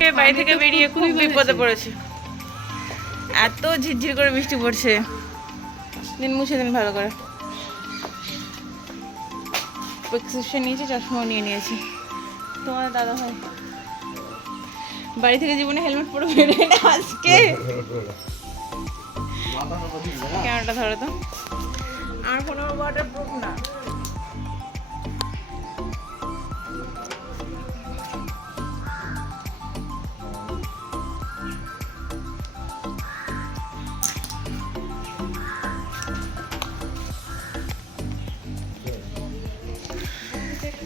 বাড়ি থেকে বেরিয়ে খুব বিপদে পড়েছে, এত ঝিরঝির করে বৃষ্টি পড়ছে। দিন মুছে দিন ভালো করে। প্রেসক্রিপশন নিয়েছি, চশমাও নিয়ে নিয়েছি। তোমার দাদা ভাই বাড়ি থেকে জীবনে হেলমেট পরে বেরোয় না আজকে। ক্যামেরাটা ধরো তো, আমার ফোনে ওয়াটার প্রুফ না।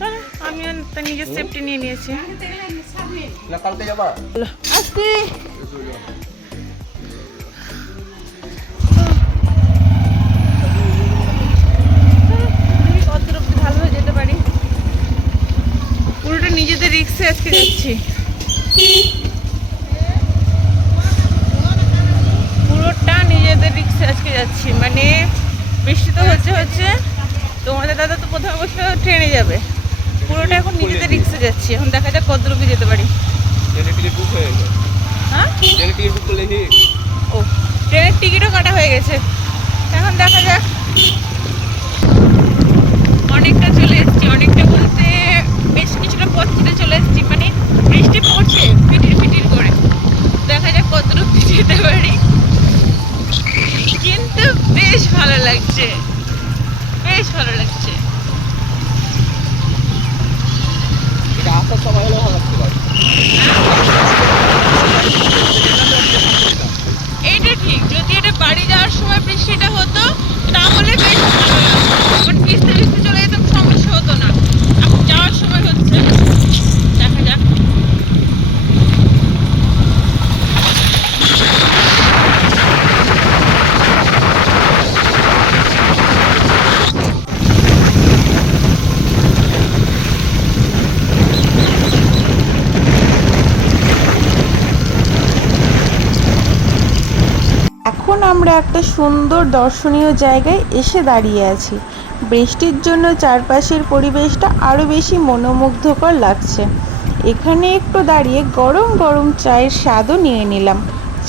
চলো, আমিও তো নিজের সেফটি নিয়ে নিয়েছি। আস্তে ভালোভাবে যেতে পারি। পুরোটা নিজেদের রিস্কে আজকে যাচ্ছি, পুরোটা নিজেদের রিস্কে আজকে যাচ্ছি। মানে বৃষ্টি তো হচ্ছে। তোমাদের দাদা তো প্রথমে বসে ট্রেনে যাবে, পুরোটা এখন নিজেদের রিক্সে যাচ্ছি। এখন দেখা যাক কত দূর যেতে পারি। হ্যাঁ, ও ট্রেনের টিকিটও কাটা হয়ে গেছে। এখন দেখা যাক। অনেকটা চলে এসেছি, অনেকটা বলতে বেশ কিছুটা পথ চলে এসেছি। মানে বৃষ্টি পড়ছে ফিটির করে, দেখা যাক কত দূর যেতে পারি। কিন্তু বেশ ভালো লাগছে, বেশ ভালো লাগছে। আসার সময় হলে ভালো লাগতে পারে। এইটা ঠিক, যদি এটা বাড়ি যাওয়ার সময় বৃষ্টিটা হতো তাহলে বেশ ভালো লাগতো। বাট ভিজতে চলে যেতাম, সমস্যা হতো না। এখন যাওয়ার সময় হচ্ছে, দেখা যাক। এখন আমরা একটা সুন্দর দর্শনীয় জায়গায় এসে দাঁড়িয়ে আছি। বৃষ্টির জন্য চারপাশের পরিবেশটা আরও বেশি মনোমুগ্ধকর লাগছে। এখানে একটু দাঁড়িয়ে গরম গরম চায়ের স্বাদও নিয়ে নিলাম।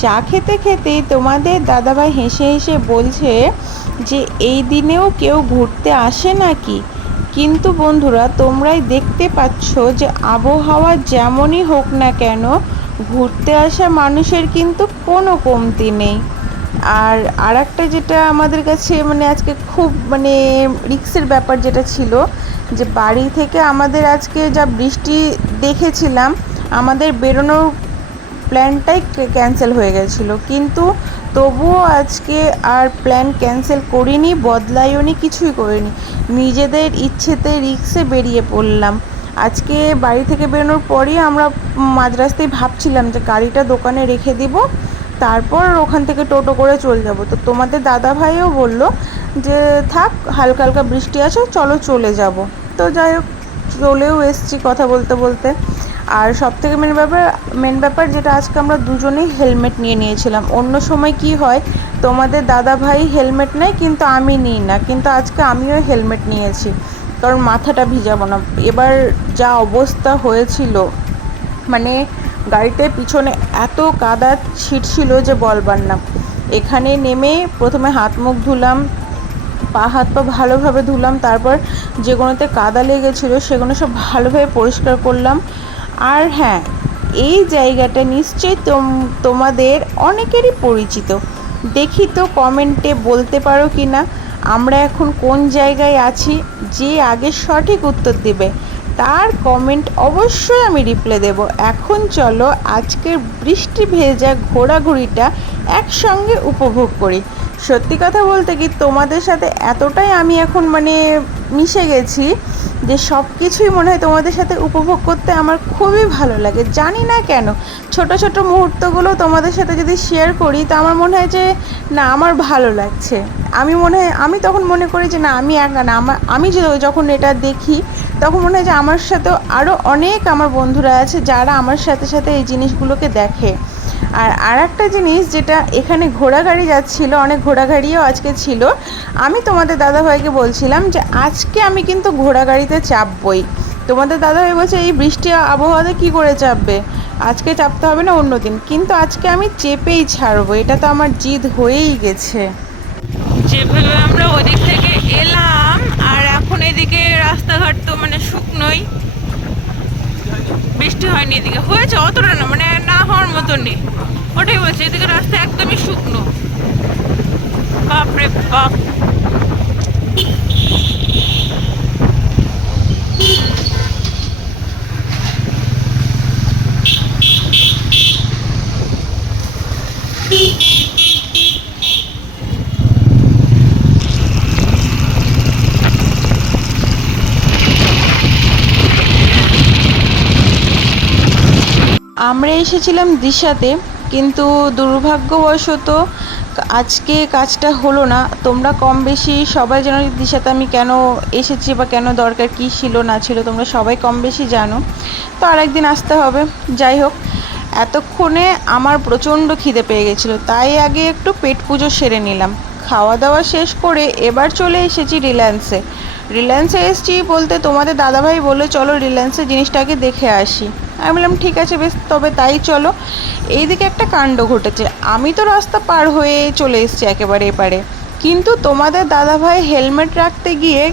চা খেতে খেতে তোমাদের দাদাভাই হেসে হেসে বলছে যে এই দিনেও কেউ ঘুরতে আসে নাকি। কিন্তু বন্ধুরা, তোমরাই দেখতে পাচ্ছ যে আবহাওয়া যেমনই হোক না কেন, ঘুরতে আসা মানুষের কিন্তু কোনো কমতি নেই। আর একটা যেটা আমাদের কাছে মানে আজকে খুব মানে রিস্কের ব্যাপার যেটা ছিল, যে বাড়ি থেকে আমাদের আজকে যা বৃষ্টি দেখেছিলাম, আমাদের বেরোনোর প্ল্যানটাই ক্যান্সেল হয়ে গেছিলো। কিন্তু তবুও আজকে আর প্ল্যান ক্যান্সেল করিনি, বদলাইওনি, কিছুই করিনি। নিজেদের ইচ্ছেতে রিক্সে বেরিয়ে পড়লাম। আজকে বাড়ি থেকে বেরোনোর পরই আমরা মাঝ রাস্তায় ভাবছিলাম যে গাড়িটা দোকানে রেখে দিব, তারপর ওখান থেকে টোটো করে চলে যাব। তো তোমাদের দাদা ভাইও বলল যে থাক, হালকা হালকা বৃষ্টি আছে, চলো চলে যাব। তো যাই হোক, চলেও এসছি কথা বলতে বলতে। আর সবথেকে মেন ব্যাপার যেটা, আজকে আমরা দুজনেই হেলমেট নিয়ে নিয়েছিলাম। অন্য সময় কি হয়, তোমাদের দাদা ভাই হেলমেট নেয় কিন্তু আমি নিই না, কিন্তু আজকে আমিও হেলমেট নিয়েছি, কারণ মাথাটা ভিজাবো না। এবার যা অবস্থা হয়েছিল, মানে গাড়িতে পিছনে এত কাদা ছিটছিল যে বলবার না। এখানে নেমে প্রথমে হাত মুখ ধুলাম, হাত পা ভালোভাবে ধুলাম, তারপর যেগুলোতে কাদা লেগেছিলো সেগুলো সব ভালোভাবে পরিষ্কার করলাম। আর হ্যাঁ, এই জায়গাটা নিশ্চয়ই তোমাদের অনেকেরই পরিচিত। দেখি তো কমেন্টে বলতে পারো কি না আমরা এখন কোন জায়গায় আছি। যে আগে সঠিক উত্তর দেবে তার কমেন্ট অবশ্যই আমি রিপ্লাই দেব। এখন চলো আজকের বৃষ্টি ভেজা ঘোরাঘুরিটা একসঙ্গে উপভোগ করি। সত্যি কথা বলতে কি, তোমাদের সাথে এতটাই আমি এখন মানে মিশে গেছি যে সব কিছুই মনে হয় তোমাদের সাথে উপভোগ করতে আমার খুবই ভালো লাগে। জানি না কেন, ছোট ছোট মুহূর্তগুলো তোমাদের সাথে যদি শেয়ার করি তা আমার মনে হয় যে না, আমার ভালো লাগছে। আমি তখন মনে করি যে না, আমি একা না। আমি যখন এটা দেখি তখন মনে হয় যে আমার সাথেও আরও অনেক আমার বন্ধুরা আছে যারা আমার সাথে সাথে এই জিনিসগুলোকে দেখে। আর একটা জিনিস যেটা, এখানে ঘোড়াগাড়ি যাচ্ছিলো, অনেক ঘোড়াগাড়িও আজকে ছিল। আমি তোমাদের দাদাভাইকে বলছিলাম যে আজকে আমি কিন্তু ঘোড়াগাড়িতে চাপবই। তোমাদের দাদাভাই বলছে এই বৃষ্টি আবহাওয়াতে কী করে চাপবে। আজকে চাপতে হবে না, অন্য দিন, কিন্তু আজকে আমি চেপেই ছাড়বো, এটা তো আমার জিদ হয়েই গেছে। যেভাবে আমরা ওদিক থেকে এলাম আর এখন এদিকে রাস্তাঘাট তো মানে শুকনোই, বৃষ্টি হয়নি, এদিকে হয়েছে অতটা না, মানে না হওয়ার মতনই, ওটাই বলছি, এদিকে রাস্তা একদমই শুকনো। বাপরে বাপ। আমরা এসেছিলাম দিশাতে, কিন্তু দুর্ভাগ্যবশত আজকে কাজটা হলো না। তোমরা কম বেশি সবাই জানো যে দিশাতে আমি কেন এসেছি বা কেন দরকার, কী ছিল না ছিল, তোমরা সবাই কম বেশি জানো। তো আরেকদিন আসতে হবে। যাই হোক, এতক্ষণে আমার প্রচণ্ড খিদে পেয়ে গেছিলো, তাই আগে একটু পেট পুজো সেরে নিলাম। খাওয়া দাওয়া শেষ করে এবার চলে এসেছি রিলায়েন্সে। রিলায়েন্সে এসেছি বলতে তোমাদের দাদাভাই বললো চলো রিলায়েন্সের জিনিসটাকে দেখে আসি। আমি বললাম ঠিক আছে বেশ, তবে তাই চলো। এইদিকে একটা কাণ্ড ঘটেছে, আমি তো রাস্তা পার হয়ে চলে এসেছি একেবারে এপারে, কিন্তু তোমাদের দাদাভাই হেলমেট রাখতে গিয়ে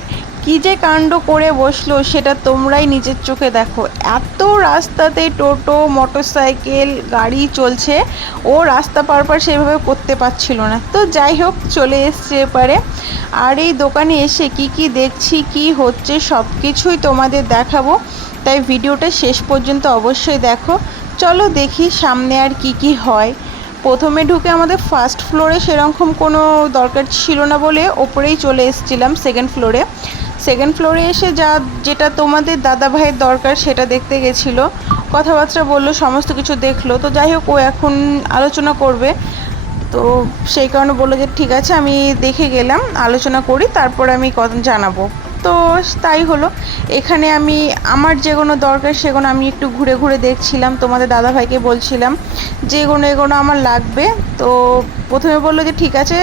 কী যে কাণ্ড করে বসলো সেটা তোমরাই নিজের চোখে দেখো। এত রাস্তাতে টোটো মোটরসাইকেল গাড়ি চলছে, ও রাস্তা পার সেভাবে করতে পারছিল না। তো যাই হোক, চলে এসছে এপারে। আর এই দোকানে এসে কি কি দেখছি, কি হচ্ছে, সব কিছুই তোমাদের দেখাবো, তাই ভিডিওটা শেষ পর্যন্ত অবশ্যই দেখো। চলো দেখি সামনে আর কি কি হয়। প্রথমে ঢুকে আমাদের ফার্স্ট ফ্লোরে সেরকম কোনো দরকার ছিল না বলে ওপরেই চলে এসেছিলাম সেকেন্ড ফ্লোরে। সেকেন্ড ফ্লোরে এসে যেটা তোমাদের দাদা ভাইয়ের দরকার সেটা দেখতে গেছিলো, কথাবার্তা বললো, সমস্ত কিছু দেখলো। তো যাই হোক, ও এখন আলোচনা করবে, তো সেই কারণে বললো যে ঠিক আছে আমি দেখে গেলাম, আলোচনা করি, তারপর আমি কথা জানাবো। তো তাই হলো। এখানে আমি আমার যেগুলো দরকার সেগুলো আমি একটু ঘুরে ঘুরে দেখছিলাম, তোমাদের দাদাভাইকে বলছিলাম যে এগুলো আমার লাগবে। তো প্রথমে বললো যে ঠিক আছে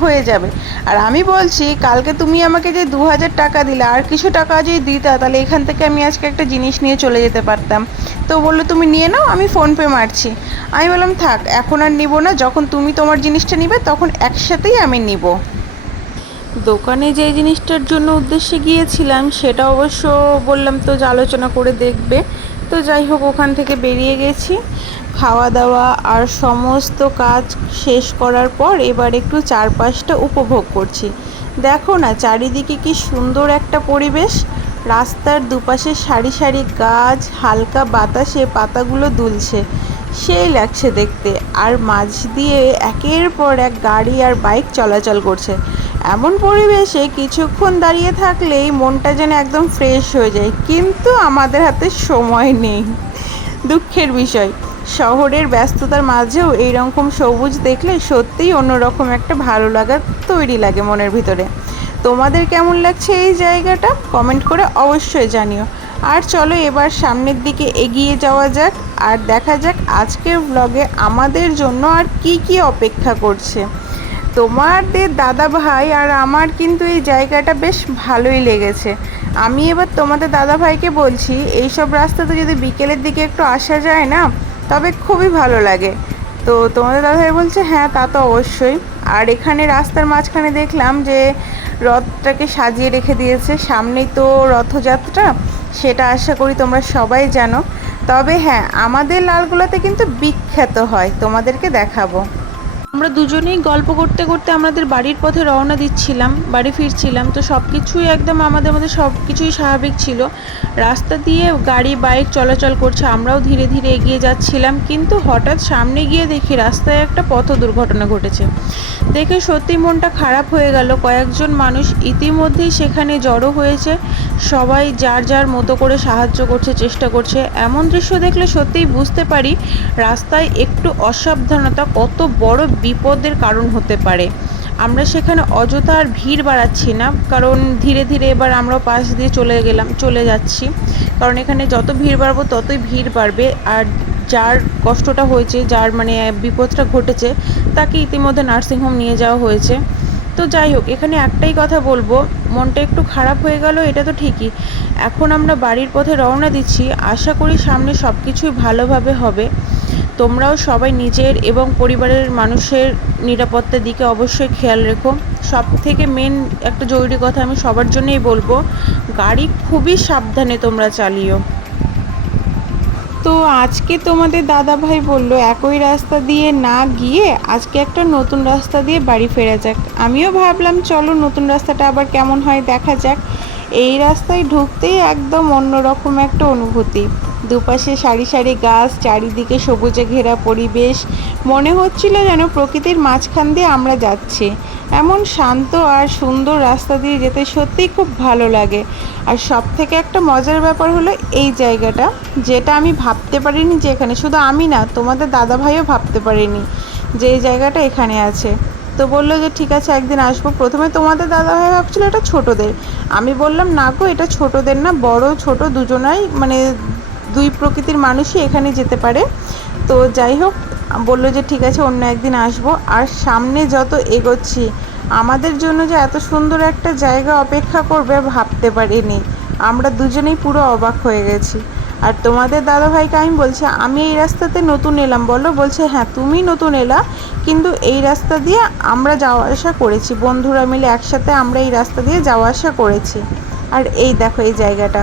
হয়ে যাবে। আর আমি বলছি কালকে তুমি আমাকে যে 2000 টাকা দিলে, আর কিছু টাকা যদি দিতা তাহলে এখান থেকে আমি আজকে একটা জিনিস নিয়ে চলে যেতে পারতাম। তো বললো তুমি নিয়ে নাও, আমি ফোনপে মারছি। আমি বললাম থাক, এখন আর নিব না, যখন তুমি তোমার জিনিসটা নিবে তখন একসাথেই আমি নিব। দোকানে যে জিনিসটার জন্য উদ্দেশ্যে গিয়েছিলাম সেটা অবশ্য বললাম তো যে আলোচনা করে দেখবে। তো যাই হোক, ওখান থেকে বেরিয়ে গেছি। খাওয়া দাওয়া আর সমস্ত কাজ শেষ করার পর এবার একটু চারপাশটা উপভোগ করছি। দেখো না চারিদিকে কি সুন্দর একটা পরিবেশ, রাস্তার দুপাশে সারি সারি গাছ, হালকা বাতাসে পাতাগুলো দুলছে, সেই লাগছে দেখতে। আর মাঝ দিয়ে একের পর এক গাড়ি আর বাইক চলাচল করছে। এমন পরিবেশে কিছুক্ষণ দাঁড়িয়ে থাকলেই মনটা যেন একদম ফ্রেশ হয়ে যায়, কিন্তু আমাদের হাতে সময় নেই, দুঃখের বিষয়। শহরের ব্যস্ততার মাঝেও এইরকম সবুজ দেখলে সত্যিই অন্যরকম একটা ভালো লাগা তৈরি লাগে মনের ভিতরে। তোমাদের কেমন লাগছে এই জায়গাটা কমেন্ট করে অবশ্যই জানিও। আর চলো এবার সামনের দিকে এগিয়ে যাওয়া যাক, আর দেখা যাক আজকের ব্লগে আমাদের জন্য আর কি কি অপেক্ষা করছে। তোমাদের দাদা ভাই আর আমার কিন্তু এই জায়গাটা বেশ ভালোই লেগেছে। আমি এবার তোমাদের দাদা ভাইকে বলছি এইসব রাস্তাতে যদি বিকেলের দিকে একটু আসা যায় না তবে খুবই ভালো লাগে। তো তোমাদের দাদা ভাই বলছে হ্যাঁ তা তো অবশ্যই। আর এখানে রাস্তার মাঝখানে দেখলাম যে রথটাকে সাজিয়ে রেখে দিয়েছে, সামনেই তো রথযাত্রা, সেটা আশা করি তোমরা সবাই জানো। তবে হ্যাঁ, আমাদের লালগোলাতে কিন্তু বিখ্যাত হয়, তোমাদেরকে দেখাবো। আমরা দুজনেই গল্প করতে করতে আমাদের বাড়ির পথে রওনা দিচ্ছিলাম, বাড়ি ফিরছিলাম। তো সব কিছুই একদম আমাদের মধ্যে সব কিছুই স্বাভাবিক ছিল। রাস্তা দিয়ে গাড়ি বাইক চলাচল করছে, আমরাও ধীরে ধীরে এগিয়ে যাচ্ছিলাম। কিন্তু হঠাৎ সামনে গিয়ে দেখি রাস্তায় একটা পথ দুর্ঘটনা ঘটেছে। দেখে সত্যি মনটা খারাপ হয়ে গেল। কয়েকজন মানুষ ইতিমধ্যেই সেখানে জড়ো হয়েছে, সবাই যার যার মতো করে সাহায্য করছে, চেষ্টা করছে। এমন দৃশ্য দেখলে সত্যিই বুঝতে পারি রাস্তায় একটু অসাবধানতা কত বড় বিপদের কারণ হতে পারে। আমরা সেখানে অযথা আর ভিড় বাড়াচ্ছি না, কারণ ধীরে ধীরে এবার আমরাও পাশ দিয়ে চলে যাচ্ছি, কারণ এখানে যত ভিড় বাড়বো ততই ভিড় বাড়বে। আর যার কষ্টটা হয়েছে, যার মানে বিপদটা ঘটেছে, তাকে ইতিমধ্যে নার্সিংহোম নিয়ে যাওয়া হয়েছে। তো যাই হোক, এখানে একটাই কথা বলবো, মনটা একটু খারাপ হয়ে গেল এটা তো ঠিকই, এখন আমরা বাড়ির পথে রওনা দিচ্ছি। আশা করি সামনে সব কিছুই ভালোভাবে হবে। তোমরাও সবাই নিজের এবং পরিবারের মানুষের নিরাপত্তার দিকে অবশ্যই খেয়াল রেখো। সব থেকে মেন একটা জরুরি কথা আমি সবার জন্যই বলবো, গাড়ি খুবই সাবধানে তোমরা চালিও। তো আজকে তোমাদের দাদা ভাই বললো একই রাস্তা দিয়ে না গিয়ে আজকে একটা নতুন রাস্তা দিয়ে বাড়ি ফেরা যাক। আমিও ভাবলাম চলো নতুন রাস্তাটা আবার কেমন হয় দেখা যাক। এই রাস্তায় ঢুকতেই একদম অন্যরকম একটা অনুভূতি। দুপাশে সারি সারি গাছ, চারিদিকে সবুজে ঘেরা পরিবেশ, মনে হচ্ছিল যেন প্রকৃতির মাঝখান দিয়ে আমরা যাচ্ছি। এমন শান্ত আর সুন্দর রাস্তা দিয়ে যেতে সত্যিই খুব ভালো লাগে। আর সব থেকে একটা মজার ব্যাপার হলো এই জায়গাটা, যেটা আমি ভাবতে পারিনি যে এখানে, শুধু আমি না তোমাদের দাদা ভাইও ভাবতে পারিনি যে এই জায়গাটা এখানে আছে। তো বললো যে ঠিক আছে একদিন আসবো। প্রথমে তোমাদের দাদা ভাই ভাবছিলো এটা ছোটোদের, আমি বললাম না গো, এটা ছোটোদের না, বড় ছোট দুজনাই, মানে দুই প্রকৃতির মানুষই এখানে যেতে পারে। তো যাই হোক, বললো যে ঠিক আছে অন্য একদিন আসবো। আর সামনে যত এগোচ্ছি আমাদের জন্য যে এত সুন্দর একটা জায়গা অপেক্ষা করবে ভাবতে পারিনি। আমরা দুজনেই পুরো অবাক হয়ে গেছি। আর তোমাদের দাদাভাইকে আমি বলছি আমি এই রাস্তাতে নতুন এলাম বলো, বলছে হ্যাঁ তুমি নতুন এলা, কিন্তু এই রাস্তা দিয়ে আমরা যাওয়া আসা করেছি, বন্ধুরা মিলে একসাথে আমরা এই রাস্তা দিয়ে যাওয়া আসা করেছি। আর এই দেখো এই জায়গাটা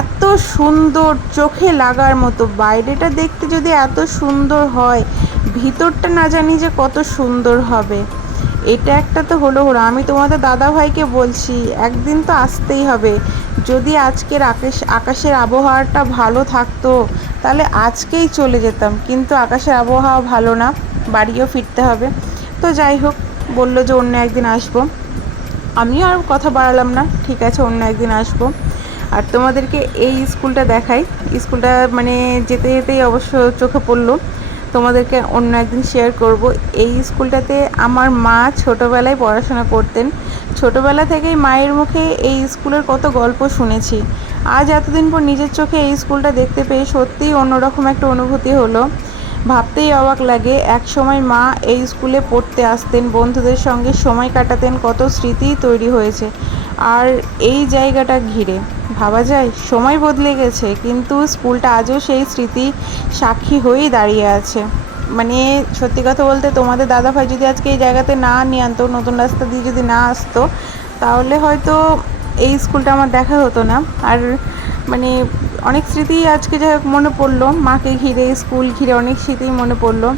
এত সুন্দর, চোখে লাগার মতো। বাইরেটা দেখতে যদি এত সুন্দর হয়, ভিতরটা না জানি যে কত সুন্দর হবে। এটা একটা তো হলো। আমি তোমাদের দাদা ভাইকে বলছি একদিন তো আসতেই হবে। যদি আজকের আকাশের আবহাওয়াটা ভালো থাকতো তাহলে আজকেই চলে যেতাম, কিন্তু আকাশের আবহাওয়া ভালো না, বাড়িও ফিরতে হবে। তো যাই হোক, বললো যে অন্য একদিন আসবো। আমিও আর কথা বাড়ালাম না, ঠিক আছে অন্য একদিন আসবো। আর তোমাদেরকে এই স্কুলটা দেখাই। স্কুলটা মানে যেতে যেতেই অবশ্য চোখে পড়লো, তোমাদেরকে অন্য একদিন শেয়ার করব। এই স্কুলটাতে আমার মা ছোটোবেলায় পড়াশোনা করতেন। ছোটোবেলা থেকেই মায়ের মুখে এই স্কুলের কত গল্প শুনেছি। আজ এতদিন পর নিজের চোখে এই স্কুলটা দেখতে পেয়ে সত্যিই অন্যরকম একটা অনুভূতি হলো। ভাবতেই অবাক লাগে, এক সময় মা এই স্কুলে পড়তে আসতেন, বন্ধুদের সঙ্গে সময় কাটাতেন, কত স্মৃতি তৈরি হয়েছে। আর এই জায়গাটা ঘিরে ভাবা যায় সময় বদলে গেছে, কিন্তু স্কুলটা আজও সেই স্মৃতি সাক্ষী হয়েই দাঁড়িয়ে আছে। মানে সত্যি কথা বলতে তোমাদের দাদাভাই যদি আজকে এই জায়গাতে না নিয়ে আনতো, নতুন রাস্তা দিয়ে যদি না আসতো, তাহলে হয়তো এই স্কুলটা আমার দেখা হতো না। আর মানে অনেক স্মৃতি আজকে যাই হোক মনে পড়লো, মাকে ঘিরে, স্কুল ঘিরে অনেক স্মৃতি মনে পড়লো।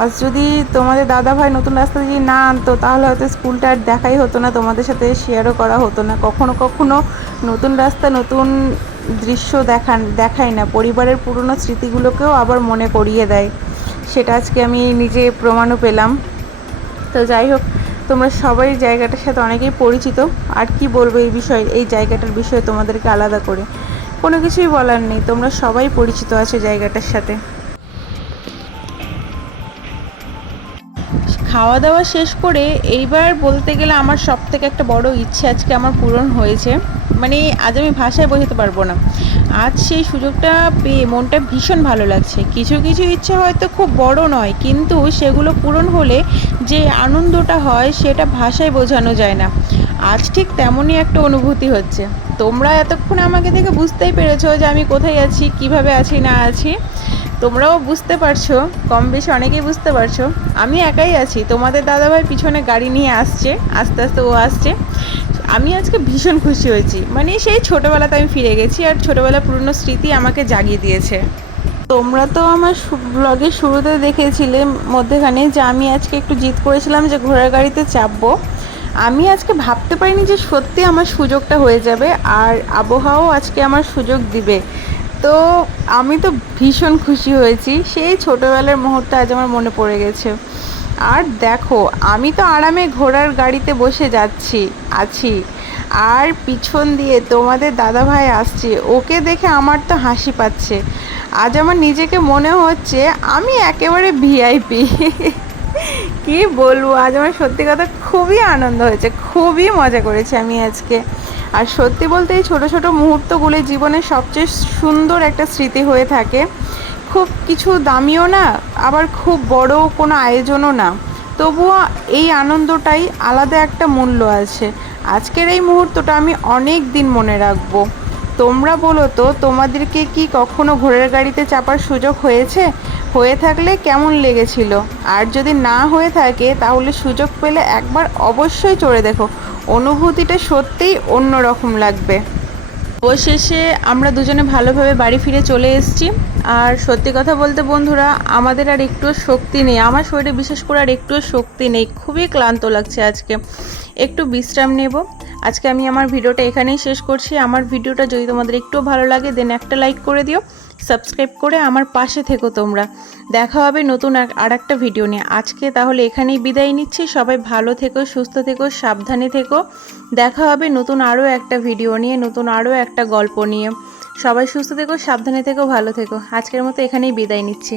আজ যদি তোমাদের দাদাভাই নতুন রাস্তা যদি না আনতো তাহলে হয়তো স্কুলটা আর দেখাই হতো না, তোমাদের সাথে শেয়ারও করা হতো না। কখনো কখনো নতুন রাস্তা, নতুন দৃশ্য দেখায় না, পরিবারের পুরনো স্মৃতিগুলোকেও আবার মনে করিয়ে দেয়। সেটা আজকে আমি নিজে প্রমাণও পেলাম। তো যাই হোক, তোমরা সবাই জায়গাটার সাথে অনেকেই পরিচিত। আর কি বলবো এই বিষয়ে, এই জায়গাটার বিষয়ে তোমাদেরকে আলাদা করে কোনো কিছুই বলার নেই, তোমরা সবাই পরিচিত আছো জায়গাটার সাথে। খাওয়া দাওয়া শেষ করে এইবার বলতে গেলে আমার সব থেকে একটা বড় ইচ্ছে আজকে আমার পূরণ হয়েছে। মানে আজ আমি ভাষায় বোঝাতে পারবো না। আজ সেই সুযোগটা পেয়ে মনটা ভীষণ ভালো লাগছে। কিছু কিছু ইচ্ছে হয়তো খুব বড় নয়, কিন্তু সেগুলো পূরণ হলে যে আনন্দটা হয় সেটা ভাষায় বোঝানো যায় না। আজ ঠিক তেমনই একটা অনুভূতি হচ্ছে। তোমরা এতক্ষণে আমাকে দেখে বুঝতেই পেরেছো যে আমি কোথায় আছি, কিভাবে আছি না আছি। তোমরাও বুঝতে পারছো, কম বেশি অনেকেই বুঝতে পারছো। আমি একাই আছি, তোমাদের দাদাভাই পিছনে গাড়ি নিয়ে আসছে, আস্তে আস্তে ও আসছে। আমি আজকে ভীষণ খুশি হয়েছি। মানে সেই ছোটোবেলাতে আমি ফিরে গেছি, আর ছোটোবেলার পুরনো স্মৃতি আমাকে জাগিয়ে দিয়েছে। তোমরা তো আমার ব্লগের শুরুতে দেখেছিলে মধ্যেখানে যে আমি আজকে একটু জিদ করেছিলাম যে ঘোড়ার গাড়িতে চাপবো। আমি আজকে ভাবতে পারিনি যে সত্যি আমার সুযোগটা হয়ে যাবে, আর আবহাওয়াও আজকে আমার সুযোগ দিবে। তো আমি তো ভীষণ খুশি হয়েছি। সেই ছোটোবেলার মুহূর্ত আজ আমার মনে পড়ে গেছে। আর দেখো আমি তো আরামে ঘোড়ার গাড়িতে বসে আছি, আর পিছন দিয়ে তোমাদের দাদাভাই আসছে। ওকে দেখে আমার তো হাসি পাচ্ছে। আজ আমার নিজেকে মনে হচ্ছে আমি একেবারে ভিআইপি। কি বলবো, আজ আমার সত্যি কথা খুবই আনন্দ হয়েছে, খুবই মজা করেছি আমি আজকে। আর সত্যি বলতে এই ছোটো ছোটো মুহূর্তগুলো জীবনের সবচেয়ে সুন্দর একটা স্মৃতি হয়ে থাকে। খুব কিছু দামিও না, আবার খুব বড় কোনো আয়োজনও না, তবুও এই আনন্দটাই আলাদা একটা মূল্য আছে। আজকের এই মুহূর্তটা আমি অনেক দিন মনে রাখবো। তোমরা বলো তো, তোমাদেরকে কি কখনো ঘোড়ার গাড়িতে চাপার সুযোগ হয়েছে? হয়ে থাকলে কেমন লেগেছিল? আর যদি না হয়ে থাকে তাহলে সুযোগ পেলে একবার অবশ্যই চড়ে দেখো, অনুভূতিটা সত্যিই অন্যরকম লাগবে। অবশেষে আমরা দুজনে ভালোভাবে বাড়ি ফিরে চলে এসেছি। আর সত্যি কথা বলতে বন্ধুরা, আমাদের আর একটুও শক্তি নেই, আমার শরীরে বিশেষ করে আর একটুও শক্তি নেই, খুবই ক্লান্ত লাগছে আজকে। একটু বিশ্রাম নেব। আজকে আমি আমার ভিডিওটা এখানেই শেষ করছি। আমার ভিডিওটা যদি তোমাদের একটু ভালো লাগে দেন একটা লাইক করে দিও, সাবস্ক্রাইব করে আমার পাশে থেকো তোমরা। দেখা হবে নতুন আর একটা ভিডিও নিয়ে। আজকে তাহলে এখানেই বিদায় নিচ্ছি। সবাই ভালো থেকো, সুস্থ থেকো, সাবধানে থেকো। দেখা হবে নতুন আরও একটা ভিডিও নিয়ে, নতুন আরও একটা গল্প নিয়ে। সবাই সুস্থ থেকো, সাবধানে থেকো, ভালো থেকো। আজকের মতো এখানেই বিদায় নিচ্ছি।